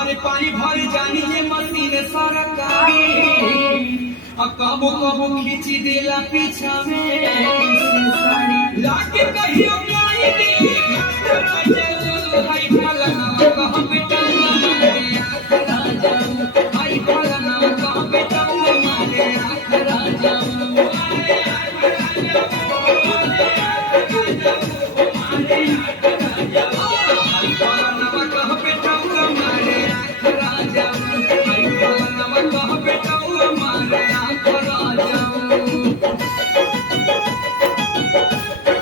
अरे पानी भर जानी ये मशीन सरकारी कबो कबो खींची देला पीछा में लाके